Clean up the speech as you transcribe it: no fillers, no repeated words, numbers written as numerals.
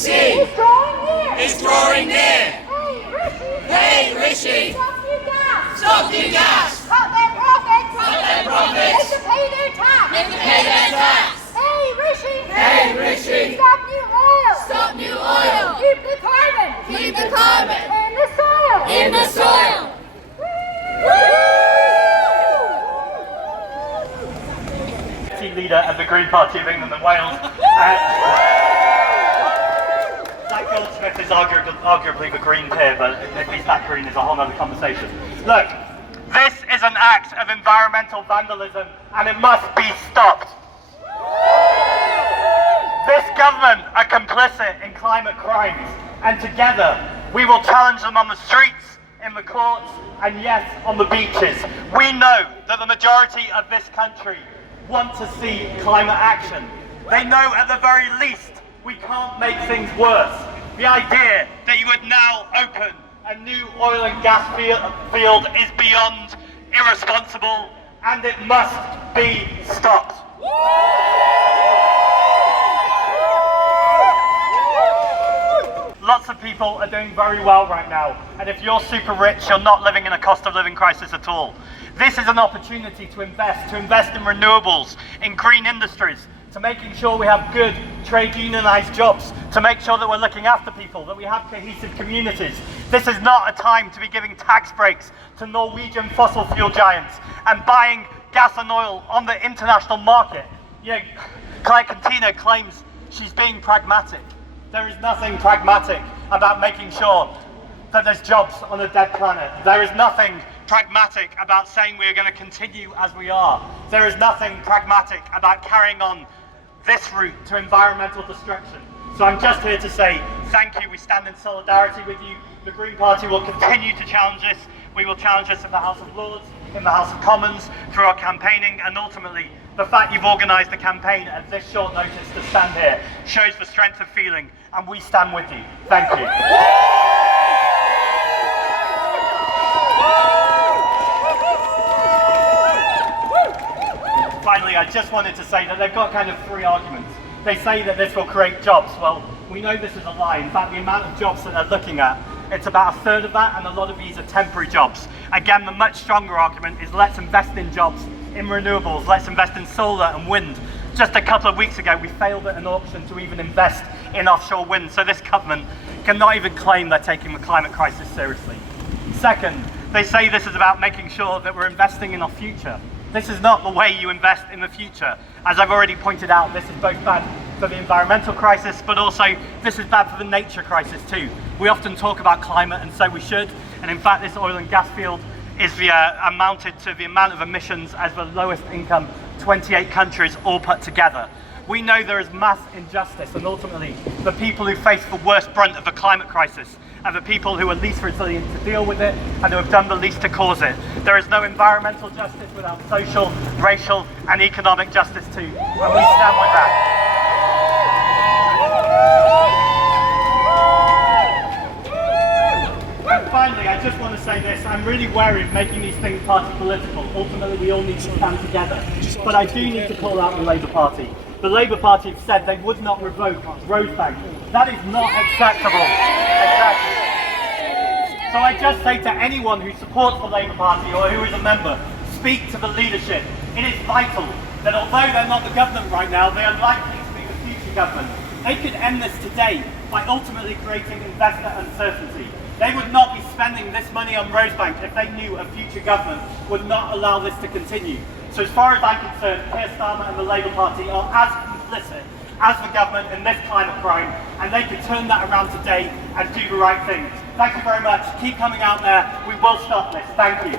see. It's drawing near. It's drawing near. Hey, Rishi. Hey, Rishi. Stop your gas. Stop your gas. Cut their profits. Cut their profits. Make them pay their tax. Make them pay their tax. Hey, Rishi. Hey, Rishi. Stop new oil. Stop new oil. Keep the carbon. Keep the carbon. In the soil. In the soil. Leader of the Green Party of England and Wales. That Goldsmith is arguably the Green peer, but at least that Green is a whole other conversation. Look, this is an act of environmental vandalism and it must be stopped. This government are complicit in climate crimes, and together we will challenge them on the streets, in the courts, and yes, on the beaches. We know that the majority of this country want to see climate action. They know at the very least we can't make things worse. The idea that you would now open a new oil and gas field is beyond irresponsible, and it must be stopped. Lots of people are doing very well right now, and if you're super rich, you're not living in a cost of living crisis at all. This is an opportunity to invest in renewables, in green industries, to making sure we have good trade unionised jobs, to make sure that we're looking after people, that we have cohesive communities. This is not a time to be giving tax breaks to Norwegian fossil fuel giants and buying gas and oil on the international market. You know, Cantina claims she's being pragmatic. There is nothing pragmatic about making sure that there's jobs on a dead planet. There is nothing pragmatic about saying we are going to continue as we are. There is nothing pragmatic about carrying on this route to environmental destruction. So I'm just here to say thank you. We stand in solidarity with you. The Green Party will continue to challenge this. We will challenge this in the House of Lords, in the House of Commons, through our campaigning, and ultimately the fact you've organised a campaign at this short notice to stand here shows the strength of feeling, and we stand with you. Thank you. Finally, I just wanted to say that they've got kind of three arguments. They say that this will create jobs. Well, we know this is a lie. In fact, the amount of jobs that they're looking at, it's about a third of that, and a lot of these are temporary jobs. Again, the much stronger argument is let's invest in jobs, in renewables, let's invest in solar and wind. Just a couple of weeks ago, we failed at an auction to even invest in offshore wind, so this government cannot even claim they're taking the climate crisis seriously. Second, they say this is about making sure that we're investing in our future. This is not the way you invest in the future. As I've already pointed out, this is both bad for the environmental crisis, but also this is bad for the nature crisis too. We often talk about climate, and so we should, and in fact this oil and gas field is amounted to the amount of emissions as the lowest income 28 countries all put together. We know there is mass injustice, and ultimately the people who face the worst brunt of the climate crisis are the people who are least resilient to deal with it and who have done the least to cause it. There is no environmental justice without social, racial and economic justice too, and we stand with that. And finally, I just want to say this, I'm really wary of making these things party political. Ultimately, we all need to stand together. But I do need to call out the Labour Party. The Labour Party have said they would not revoke Rosebank. That is not acceptable. Exactly. So I just say to anyone who supports the Labour Party or who is a member, speak to the leadership. It is vital that although they're not the government right now, they are likely to be the future government. They could end this today by ultimately creating investor uncertainty. They would not be spending this money on Rosebank if they knew a future government would not allow this to continue. So as far as I'm concerned, Keir Starmer and the Labour Party are as complicit as the government in this climate crime, and they could turn that around today and do the right thing. Thank you very much. Keep coming out there. We will stop this. Thank you.